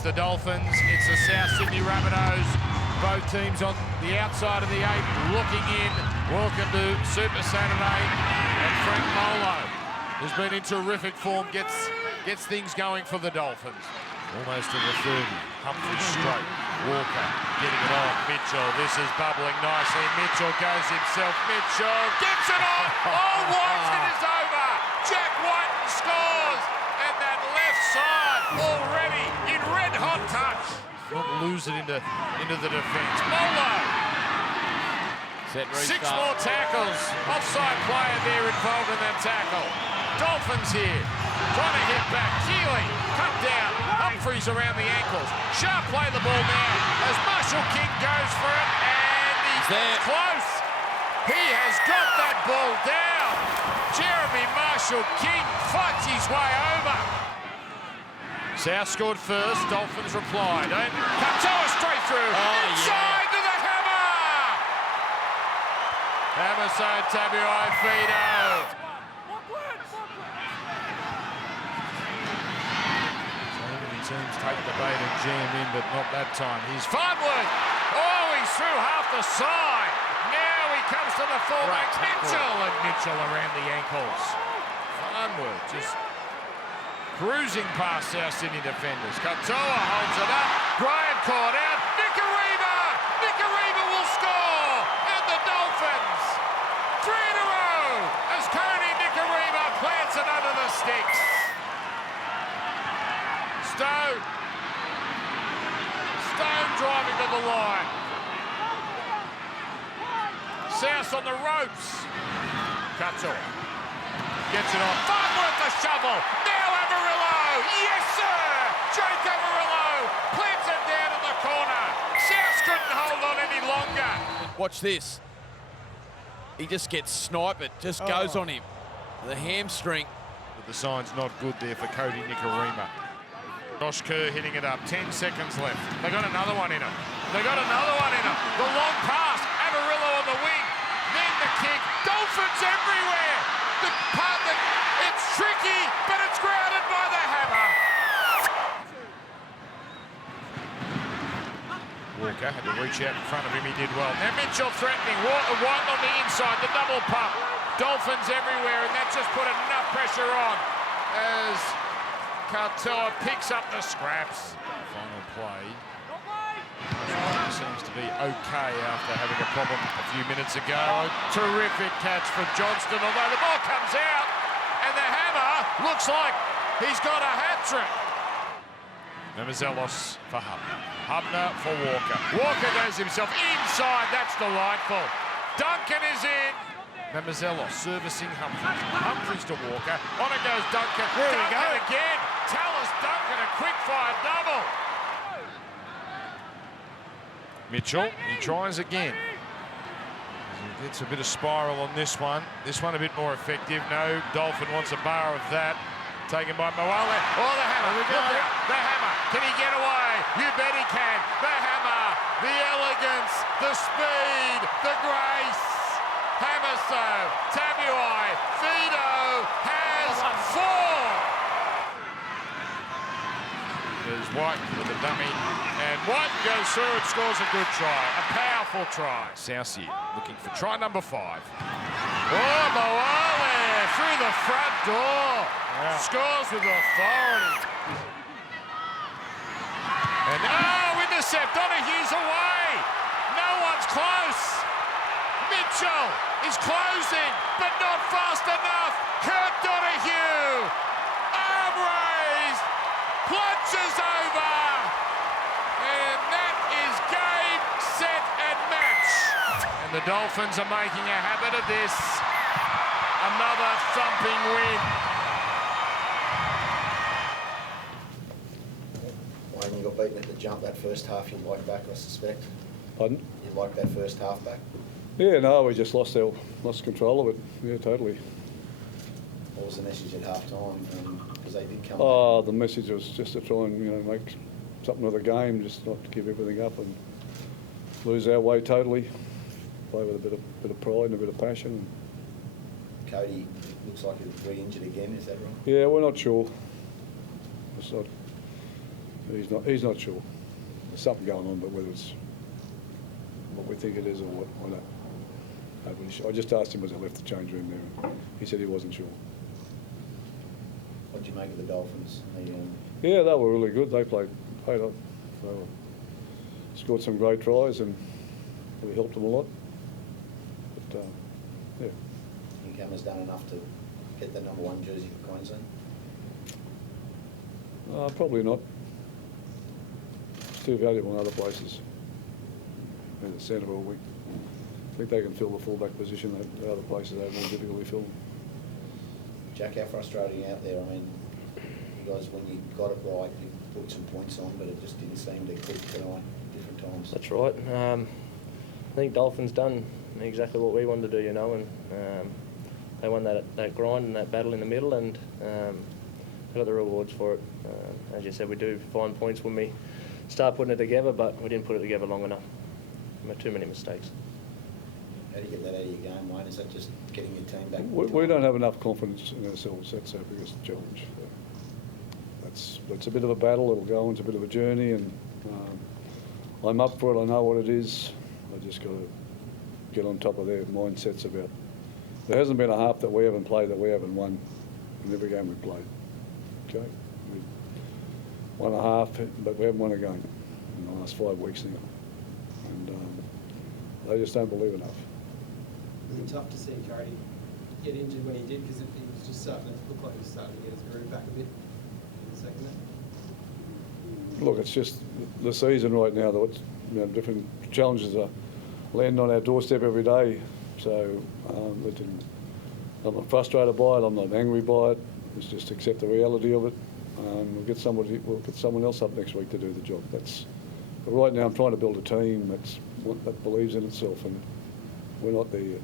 It's the Dolphins, it's the South Sydney Rabbitohs. Both teams on the outside of the 8 looking in. Welcome to Super Saturday. And Frank Molo, who's been in terrific form, gets things going for the Dolphins. Almost to the 30. Humphrey straight. Walker getting it on. Mitchell, this is bubbling nicely. Mitchell goes himself. Mitchell gets it on. Oh, White, it is over. Jack White scores. And that left side already in red hot touch. Not lose it into the defence. Molo. Set restart. 6 more tackles. Offside player there involved in that tackle. Dolphins here. Trying to hit back. Keeley cut down. Humphreys around the ankles. Sharp play the ball now as Marshall King goes for it. And he's there. Close. He has got that ball down. Jeremy Marshall King fights his way over. South scored first. Dolphins replied. And Katoa straight through. Inside to the hammer. Hammerstone Tabuai Fido. Teams take the bait and jam in, but not that time. Here's Farnworth. Oh, he's through half the side. Now he comes to the fullback. Mitchell, and Mitchell around the ankles. Farnworth just cruising past South Sydney defenders. Katoa holds it up. Graham caught out. Nicarima! Nicarima will score! And the Dolphins, 3 in a row, as Cody Nicarima plants it under the sticks. Stone driving to the line. South on the ropes. Katoa gets it on. Farnworth the shovel. Now Amarillo. Yes, sir. Jake Amarillo plants it down in the corner. South couldn't hold on any longer. Watch this. He just gets sniped. It just goes on him. The hamstring. But the sign's not good there for Cody Nicarima. Josh Kerr hitting it up. 10 seconds left. They got another one in him. They got another one in him. The long pass. Amarillo on the wing. Then the kick. Dolphins everywhere. It's tricky, but it's grounded by the hammer. Walker had to reach out in front of him. He did well. Now Mitchell threatening. White on the inside. The double pump. Dolphins everywhere, and that just put enough pressure on as Katoa picks up the scraps. Final play. Seems to be okay after having a problem a few minutes ago. A terrific catch for Johnston, although the ball comes out and the hammer looks like he's got a hat-trick. Memezelos for Hubner. Hubner for Walker. Walker goes himself inside. That's delightful. Duncan is in. Memezelos servicing Humphreys. Humphreys to Walker. On it goes Duncan. Duncan again. Tallis Duncan, a quick-fire double. Mitchell, he tries again. He gets a bit of spiral on this one. This one a bit more effective. No, Dolphin wants a bar of that. Taken by Moale. Oh, the hammer. Look out. The hammer. Can he get away? You bet he can. The hammer. The elegance. The speed. The grace. Hammerstone, Tabuai, Fido has 4. There's White with the dummy, and White goes through and scores a good try, a powerful try. Southsea looking for try number 5. Oh, Moale through the front door, scores with authority. And intercept, Donohue's away, no one's close. Mitchell is closing, but not fast enough. Kurt Donohue, arm raised, plunges over, and that is game, set, and match. And the Dolphins are making a habit of this. Another thumping win. When you got beaten at the jump that first half, you like back, I suspect. Pardon? You like that first half back? Yeah, no, we just lost control of it. Yeah, totally. What was the message at half time? Because they did come. Oh, the message was just to try and make something of the game, just not to give everything up and lose our way totally. Play with a bit of pride and a bit of passion. Cody looks like he's re-injured again. Is that right? Yeah, we're not sure. It's not. He's not sure. There's something going on, but whether it's what we think it is or what, I don't. Overly sure. I just asked him as I left the change room there, and he said he wasn't sure. What do you make of the Dolphins? Yeah, they were really good. They played on. Scored some great tries, and we helped them a lot. But yeah. Think Hammer's done enough to get the #1 jersey for Queensland? Probably not. It's too valuable in other places. In the centre all week. I think they can fill the fullback position that other places they more difficultly fill. Jack, how frustrating out there? I mean, you guys, when you got it right, you put some points on, but it just didn't seem to click tonight different times. That's right. I think Dolphins done exactly what we wanted to do, you know, and they won that grind and that battle in the middle, and they got the rewards for it. As you said, we do find points when we start putting it together, but we didn't put it together long enough. Made too many mistakes. How do you get that out of your game, Wayne? Is that just getting your team back? We don't have enough confidence in ourselves. That's our biggest challenge. That's a bit of a battle. It'll go on. It's a bit of a journey, and I'm up for it. I know what it is. I just got to get on top of their mindsets about. There hasn't been a half that we haven't played that we haven't won in every game we've played. Okay, we won a half, but we haven't won a game in the last 5 weeks now, and they just don't believe enough. Was it tough to see Cody get injured when he did, because it was just starting to look like he was starting to get his groove back a bit in the second half? Look, it's just the season right now. Different challenges are landing on our doorstep every day. So I'm not frustrated by it. I'm not angry by it. It's just accept the reality of it. We'll get someone else up next week to do the job. But right now I'm trying to build a team that believes in itself, and we're not there yet.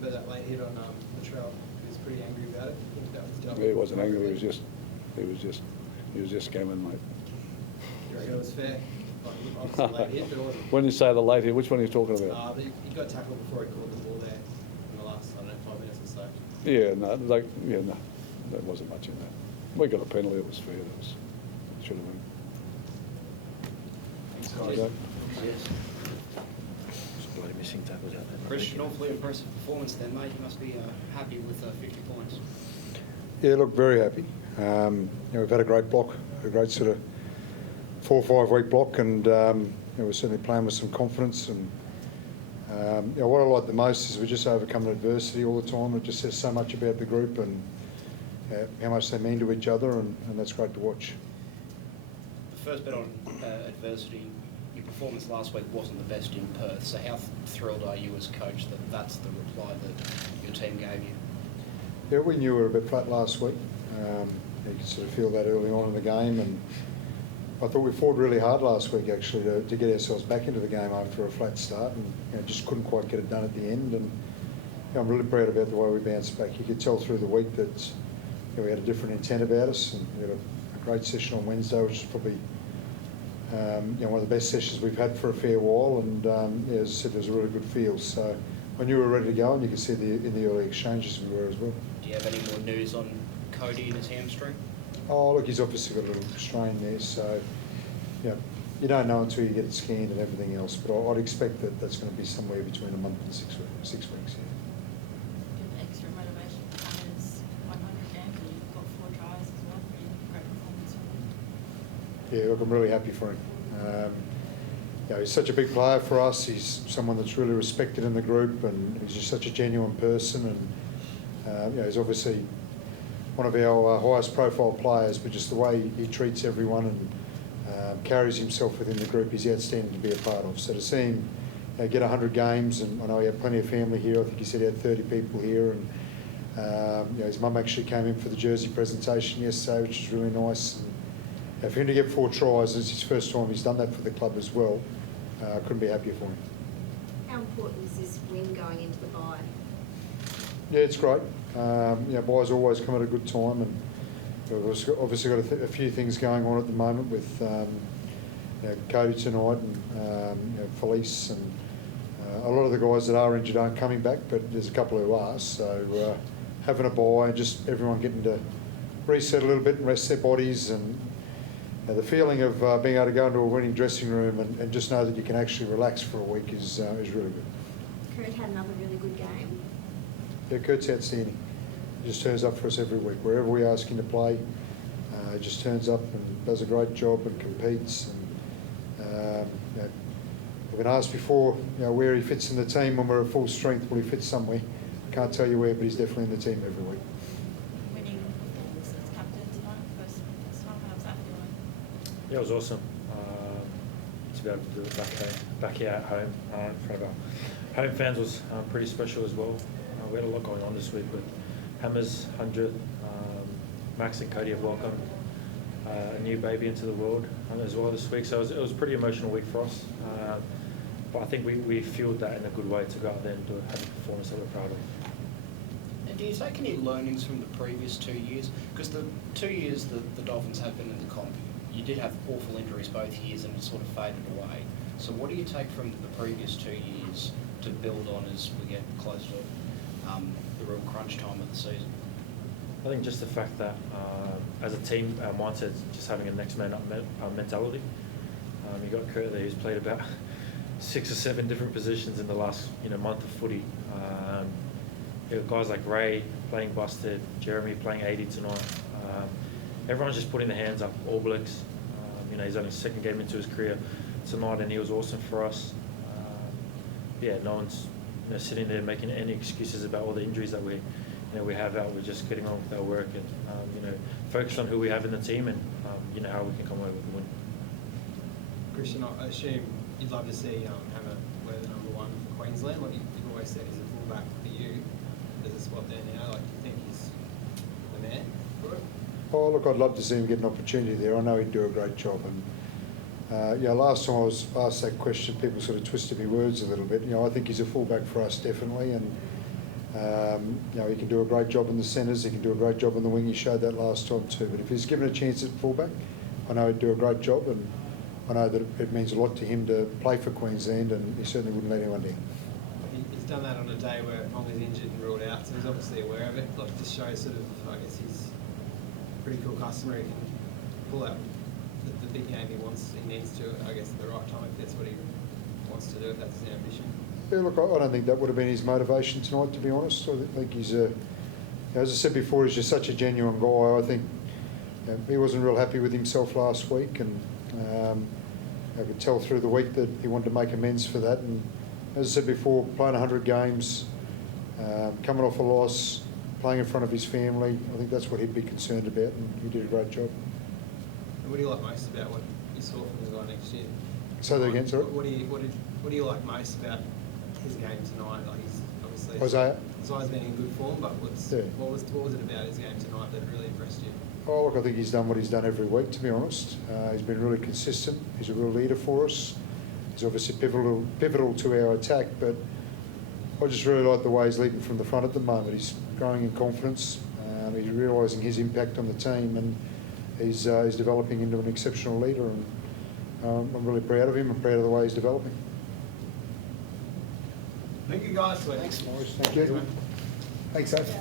About that late hit on Latrell, he was pretty angry about it. I think that was done. Yeah, he wasn't angry. He was just scamming, mate. You reckon it was fair? Obviously late hit, but it wasn't. When you say the late hit, which one are you talking about? He got tackled before he caught the ball there in the last, 5 minutes or so. Yeah, no, there wasn't much in that. We got a penalty. It was fair. It should have been. Thanks, guys. Yes. Bloody missing tackles out there. Chris, an awfully impressive performance then, mate. You must be happy with 50 points. Yeah, look, very happy. We've had a great block, a great sort of 4 or 5 week block, and we're certainly playing with some confidence. And what I like the most is we just overcome adversity all the time. It just says so much about the group and how much they mean to each other, and that's great to watch. The first bit on adversity, your performance last week wasn't the best in Perth, so how thrilled are you as coach that that's the reply that your team gave you? Yeah, we knew we were a bit flat last week. You could sort of feel that early on in the game, and I thought we fought really hard last week actually to get ourselves back into the game after a flat start, and just couldn't quite get it done at the end. And I'm really proud about the way we bounced back. You could tell through the week that we had a different intent about us, and we had a great session on Wednesday, which is probably one of the best sessions we've had for a fair while. And as I said, there was a really good feel. So I knew we were ready to go, and you could see in the early exchanges we were as well. Do you have any more news on Cody and his hamstring? Oh, look, he's obviously got a little strain there, so you don't know until you get it scanned and everything else. But I'd expect that that's going to be somewhere between a month and 6 weeks. Yeah. Extra motivation for Hammers 100 games, and you've got 4 tries as well. Pretty great performance from him. Yeah, look, I'm really happy for him. He's such a big player for us. He's someone that's really respected in the group, and he's just such a genuine person. And he's obviously one of our highest profile players, but just the way he treats everyone and carries himself within the group is outstanding to be a part of. So to see him get 100 games, and I know he had plenty of family here. I think he said he had 30 people here, and his mum actually came in for the jersey presentation yesterday, which was really nice. And for him to get 4 tries, it's his first time he's done that for the club as well. I couldn't be happier for him. How important is this win going into the bye? Yeah, it's great. Byes always come at a good time, and we've obviously got a few things going on at the moment with Cody tonight and Felice, and a lot of the guys that are injured aren't coming back, but there's a couple who are. So having a bye and just everyone getting to reset a little bit and rest their bodies, and the feeling of being able to go into a winning dressing room and just know that you can actually relax for a week is really good. Kurt had another really good game. Yeah, Kurt's outstanding. He just turns up for us every week. Wherever we ask him to play, he just turns up and does a great job and competes. And, I've been asked before, where he fits in the team when we're at full strength. Well, he fits somewhere. I can't tell you where, but he's definitely in the team every week. Winning performance as captain tonight, first time. How was that feeling? Yeah, it was awesome to be able to do it back here at home in front of our home fans was pretty special as well. We had a lot going on this week with Hammer's 100th. Max and Cody have welcomed a new baby into the world as well this week, so it was a pretty emotional week for us. But I think we fueled that in a good way to go out there and have a performance that we're proud of. And do you take any learnings from the previous 2 years? Because the 2 years that the Dolphins have been in the comp, you did have awful injuries both years and it sort of faded away. So what do you take from the previous 2 years to build on as we get closer to the real crunch time of the season? I think just the fact that as a team, our mindset is just having a next man up mentality. You got Kurt there who's played about 6 or 7 different positions in the last month of footy. You got guys like Ray playing busted, Jeremy playing 80 tonight. Everyone's just putting their hands up. All Blacks, he's only 2nd game into his career tonight, and he was awesome for us. No one's sitting there making any excuses about all the injuries that we have out. We're just getting on with our work and focus on who we have in the team and how we can come away with the win. Christian, I assume you'd love to see Hammer wear the number 1 for Queensland. Like you've always said, he's a fullback for you. There's a spot there now. Like, do you think he's the man for it? Oh, look, I'd love to see him get an opportunity there. I know he'd do a great job. And last time I was asked that question, people sort of twisted my words a little bit. I think he's a fullback for us, definitely. And he can do a great job in the centres. He can do a great job on the wing. He showed that last time too. But if he's given a chance at fullback, I know he'd do a great job. And I know that it means a lot to him to play for Queensland, and he certainly wouldn't let anyone down. He's done that on a day where Ponga's injured and ruled out, so he's obviously aware of it. Like, just shows sort of, I guess he's a pretty cool customer. He can pull out the big game he wants, he needs to, I guess, at the right time, if that's what he wants to do, if that's his ambition. Yeah, look, I don't think that would have been his motivation tonight, to be honest. I think he's as I said before, he's just such a genuine guy. I think he wasn't real happy with himself last week, and I could tell through the week that he wanted to make amends for that. And as I said before, playing 100 games, coming off a loss, playing in front of his family, I think that's what he'd be concerned about, and he did a great job. And what do you like most about what you saw from the guy next year? Say that again, sorry? What do you like most about his game tonight? Like, he's obviously Isaiah? Isaiah's been in good form, but what was it about his game tonight that really impressed you? Oh, look, I think he's done what he's done every week, to be honest. He's been really consistent. He's a real leader for us. He's obviously pivotal to our attack, but I just really like the way he's leading from the front at the moment. He's growing in confidence. He's realising his impact on the team, and he's developing into an exceptional leader. And I'm really proud of him. I'm proud of the way he's developing. Thank you, guys. Thanks, Maurice. Thank you. Thanks, Dave.